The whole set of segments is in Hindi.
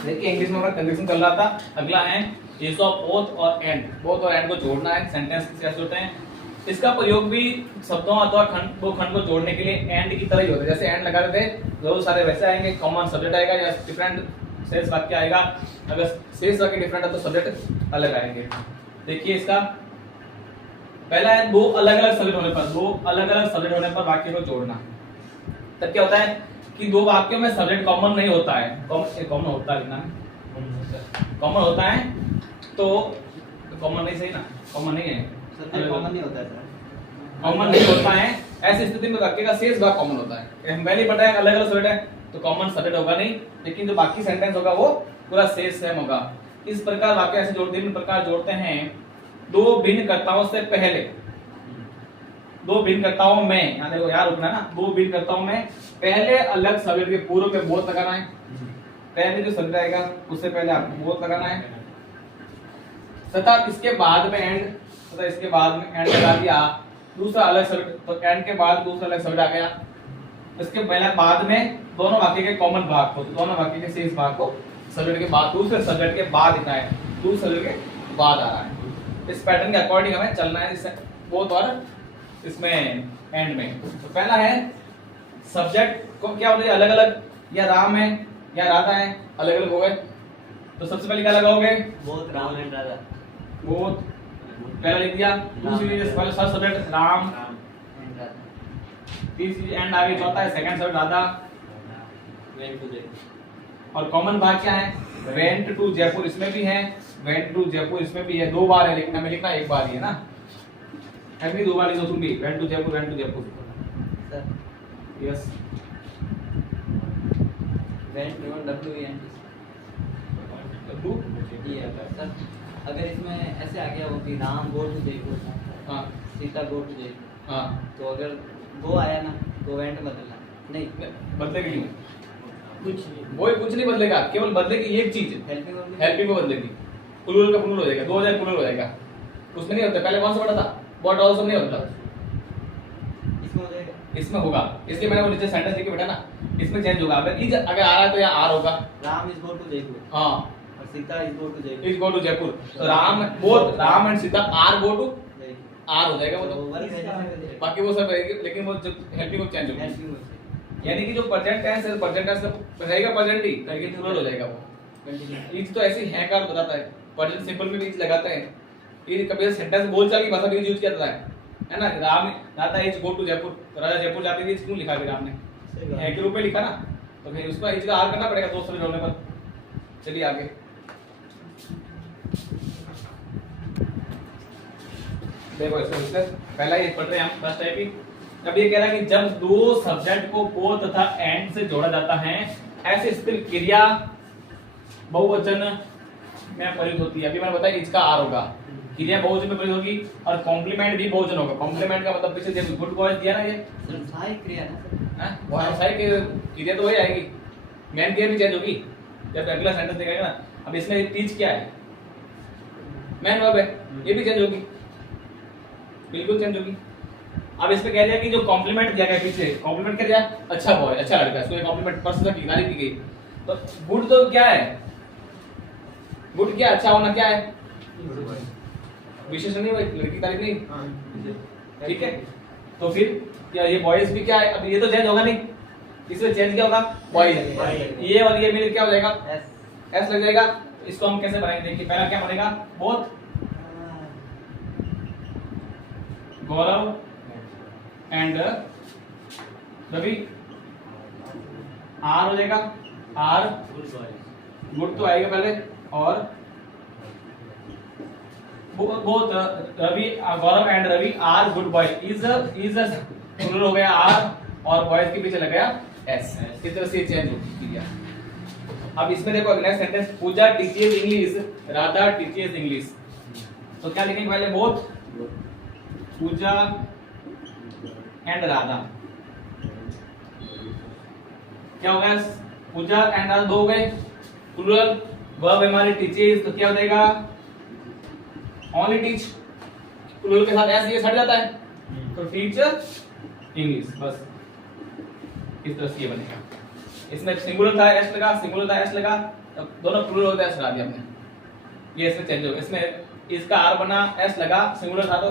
देखिए इंग्लिश में हमारा कंजंक्शन चल रहा था। अगला है यूज ऑफ बोथ और एंड। बोथ और एंड को जोड़ना है, सेंटेंस कैसे होते हैं। इसका प्रयोग भी शब्दों अथवा दो खंड को जोड़ने के लिए एंड की तरह ही होता है। जैसे एंड लगा रहे थे बहुत सारे वैसे आएंगे, कॉमन सब्जेक्ट आएगा या डिफरेंट शेष वाक्य आएगा। अगर शेष वाक्य डिफरेंट है तो सब्जेक्ट अलग आएंगे। देखिए इसका पहला है दो अलग अलग सब्जेक्ट होने पर वाक्य को जोड़ना। तब क्या होता है कि दो वाक्यों में सब्जेक्ट कॉमन नहीं होता है, कॉमन होता है ना, कॉमन होता है तो कॉमन नहीं, सही ना, कॉमन नहीं है, कॉमन नहीं होता है सर, कॉमन नहीं होता है। ऐसी स्थिति में वाक्य का शेष भाग कॉमन होता है। हम पहले बताया अलग अलग सब्जेक्ट है तो कॉमन सब्जेक्ट होगा नहीं, लेकिन जो बाकी सेंटेंस होगा वो पूरा शेष सेम होगा। इस प्रकार वाक्य ऐसे जोड़ते हैं, प्रकार जोड़ते हैं दो भिन्न कर्ताओं से पहले, दो भिन्न कर्ताओं में, यहाँ देखो यार रुकना ना, दो भिन्न कर्ताओं में पहले अलग सब्जेक्ट के पूर्व में बोथ लगाना है। पहले जो सब्जेक्ट आएगा उससे पहले आपको बोथ लगाना है तथा इसके बाद में एंड, तथा इसके बाद में एंड लगा दिया दूसरा अलग सब्जेक्ट, तो एंड के बाद दूसरा अलग सब्जेक्ट आ गया। इसके पहले बाद में दोनों वाक्य के कॉमन भाग को, दोनों वाक्य के शेष भाग को सब्जेक्ट के बाद, दूसरे सब्जेक्ट के बाद लिखना है, दूसरे सब्जेक्ट के बाद आ रहा है। इस पैटर्न के अकॉर्डिंग हमें चलना है, इससे बोथ और इसमें एंड में। तो पहला है सब्जेक्ट को क्या बोलते हैं अलग अलग, या राम है या राधा है, अलग अलग हो गए। तो सबसे पहले क्या लगाओगे, both Ram and Radha, both पहला लिख दिया, दूसरी पहले first subject Ram and Radha, तीसरी एंड आगे, चौथा है second subject Radha, went to Jaipur. और कॉमन भाग क्या है, वेंट टू जयपुर, इसमें भी है, वेंट टू जयपुर इसमें भी है, दो बार है लेकिन हमें लिखना एक बार ही है ना, ऐसे दो बार लिखो तुम भी, went to Jaipur, went to Jaipur sir yes, went not W N to T है सर। अगर इसमें ऐसे आ गया हो कि राम गो टू जयपुर, हां सीता गो टू जयपुर, हां, तो अगर गो आया ना तो वेंट बदलना नहीं, बदलेगी नहीं, कुछ नहीं बदलेगा, केवल बदलेगी एक चीज, हेल्पिंग में बदलेगी, प्लूरल का प्लूरल हो जाएगा, 2000 प्लूरल हो जाएगा। उसमें नहीं होता, पहले कौन सा पढ़ा था, व्हाट आल्सो नहीं होता, इसमें हो जाएगा, इसमें होगा। इसलिए मैंने वो नीचे सेंटेंस लिख के बैठा ना, इसमें चेंज होगा। अगर इज अगर आ रहा है तो यहाँ आर होगा, Ram is go to Jaipur, हां, और Sita is go to Jaipur, is go to Jaipur, तो Ram both Ram and Sita are go to are हो जाएगा वो तो, बाकी वो सब रहेगी, लेकिन वो जो हेल्पिंग को चेंज होगा, यानी कि जो प्रेजेंट टेंस है, प्रेजेंट टेंस रहेगा प्रेजेंट ही, लेकिन प्लूरल हो जाएगा वो। इज तो ऐसी है कार बताता है, प्रेजेंट सिंपल में भी इज लगाते हैं। ये कभी सेंटेंस बोलचाल की भाषा में यूज किया जाता है ना, Ram Radha is go to Jaipur, तो राजा जयपुर जाते हैं, क्यों लिखा फिर आपने, है के रूप में लिखा ना, तो फिर उसका इज का आर करना पड़ेगा दो शब्द होने पर। चलिए आगे, देखो इसमें पहला ही पढ़ रहे हैं हम, फर्स्ट टाइप ही। अब ये कह रहा है कि जब दो सब्जेक्ट को बोथ तथा एंड से जोड़ा जाता है, ऐसे स्थिति क्रिया बहुवचन में प्रयुक्त होती है। अभी मैंने बताया इसका आर होगा, क्रिया बहुवचन में प्रयुक्त होगी, और कॉम्प्लीमेंट भी बहुवचन होगा। कॉम्प्लीमेंट का मतलब पीछे जब गुड बॉयज दिया ना, ये सहायक क्रिया ना, हां वो सहायक क्रिया तो वही आएगी, मेन क्रिया भी चेंज होगी जब अगला सेंटेंस देखेगा ना। अब इसमें टीच क्या है, मेन वर्ब है, ये भी चेंज होगी, बिल्कुल चेंज होगी। अब इसमें कह दिया कि जो कॉम्प्लीमेंट दिया गया पीछे, कॉम्प्लीमेंट क्या दिया, अच्छा बॉय, अच्छा लड़का, इसको कॉम्प्लीमेंट पर्सन की गाली दी गई, तो गुड तो क्या है, गुड क्या अच्छा होना क्या है, विशेषण नहीं, लड़की की तारीफ नहीं, ठीक है। तो फिर क्या ये बॉयज भी क्या है, अब ये तो चेंज होगा नहीं, इसमें चेंज क्या होगा, बॉयज, ये और ये मिलकर क्या हो जाएगा, एस लग जाएगा। इसको हम कैसे बनाएंगे, देखिए पहला क्या बनेगा, both Gaurav and Ravi, are हो जाएगा, आर गुड तो आएगा पहले, और both Ravi, Gaurav and Ravi are good boy, is plural हो गया आर, और बॉयज के पीछे लग गया एस। इस तरह से चेंज होती है। अब इसमें देखो अगला sentence, Pooja teaches English, Radha teaches English, तो क्या लिखेंगे पहले, बोथ पूजा एंड राधा, क्या हो गया, पूजा एंड राधा दो हो गए, प्लूरल, वर्ब हमारी टीचेस, तो क्या हो जाएगा, ओनली टीच, प्लूरल के साथ एस ये हट जाता है, तो टीच इंग्लिश, बस इस तरह से ये बनेगा। इसमें सिंगुलर था एस लगा, सिंगुलर था एस लगा, अब दोनों प्लूरल होता है एस लगा दिया हमने। ये इसमें चेंज हो गया, इसमें इसका आर बना एस लगा, सिंगुलर था तो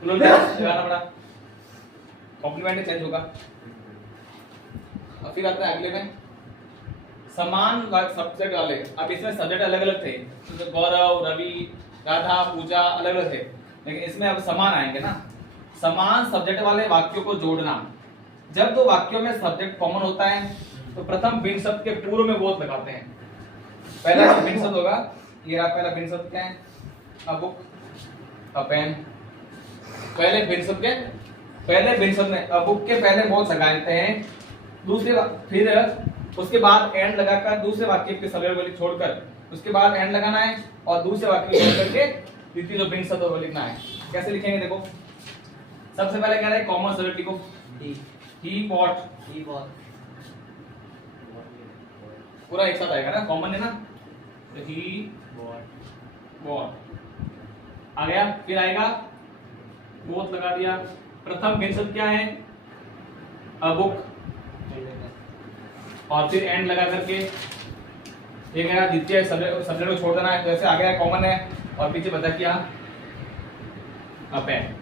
प्लूरल लगाना पड़ा, कॉम्प्लीमेंट चेंज होगा। अब फिर आता है अगले में समान सब्जेक्ट वाले। अब इसमें सब्जेक्ट अलग अलग थे, तो गौरव, रवि, राधा, पूजा अलग अलग थे, लेकिन इसमें अब समान आएंगे ना। समान सब्जेक्ट वाले वाक्यों को जोड़ना। जब दो वाक्यों में सब्जेक्ट कॉमन होता है तो प्रथम भिन्न शब्द के पूर्व में बोध लगाते हैं। पहला जो भिन्न शब्द होगा, ये रहा पहला भिन्न शब्द क्या है, अ बुक, अ पेन। पहले भिन्न शब्द में अ बुक के पहले बोध लगाते हैं, दूसरे फिर उसके बाद एंड लगाकर दूसरे वाक्य के सब्जेक्ट को छोड़कर उसके बाद एंड लगाना है और दूसरे वाक्य को छोड़ करके द्वितीय जो भिन्न शब्द है वो लिखना है। कैसे लिखेंगे देखो, सबसे पहले कह रहे हैं कॉमन सब्जेक्ट लिखो, ही बॉट, पूरा एक साथ आएगा ना, कॉमन है ना, तो ही बॉट आ गया। फिर आएगा बोथ लगा दिया। प्रथम भिन्न शब्द क्या है, अ बुक, और फिर एंड लगा करके ये कह रहा द्वितीय सब्जेक्ट को छोड़ देना है, तो ऐसे आ गया कॉमन है, और पीछे बता क्या, अ pen.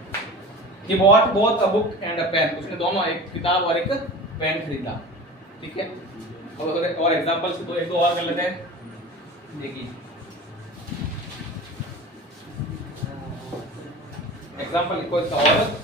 He bought both a book and a pen. उसने दोनों, एक किताब और एक पेन खरीदा। ठीक है, और एग्जांपल्स तो एक दो और कर लेते हैं। देखिए एग्जांपल लिखो इसका और,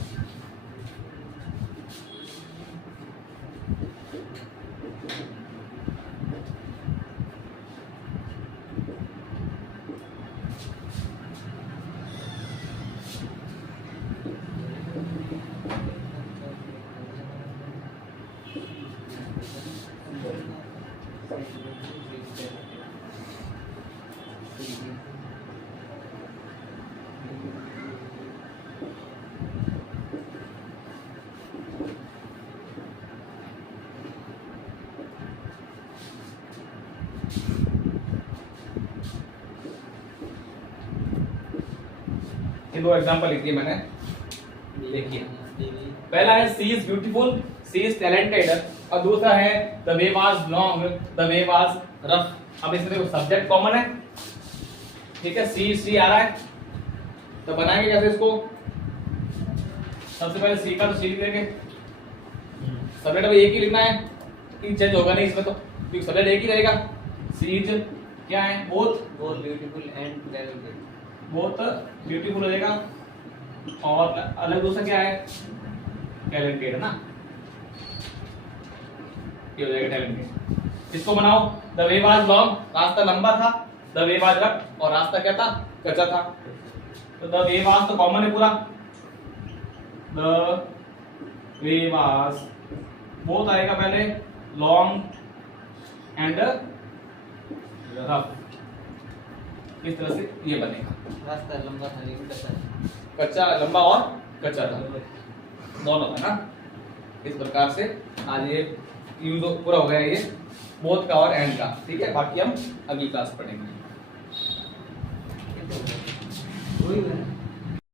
ये दो एग्जांपल लिख दिए मैंने। देखिए पहला है she is beautiful, she is talented, और दूसरा है the way was long, the way was rough. अब इसमें देखो सब्जेक्ट कॉमन है, ठीक है, सी आ रहा है, तो बनाएंगे कैसे इसको। सबसे पहले सी का तो सी लिख देंगे, सब्जेक्ट अब एक ही लिखना है, चेंज होगा नहीं इसमें, तो क्योंकि सब्जेक्ट एक ही रहेगा। सी इज क्या है, बोथ ब्यूटीफुल एंड टैलेंटेड, बहुत ब्यूटीफुल हो जाएगा, और अलग दूसरा क्या है, टैलेंटेड है ना, ये हो जाएगा टैलेंटेड। इसको बनाओ, द वे वाज लॉन्ग, रास्ता लंबा था, द वे वाज रफ, और रास्ता क्या था, कच्चा था। तो द वे वाज तो कॉमन है पूरा, द वे वाज, बोथ आएगा पहले, लॉन्ग एंड रफ, इस तरह से ये बनेगा। रास्ता लंबा था लेकिन कच्चा, लंबा और कच्चा था, दोनों था ना। इस प्रकार से आज ये यूज पूरा हो गया ये बोथ का और एंड का। ठीक है, बाकी हम अगली क्लास पढ़ेंगे।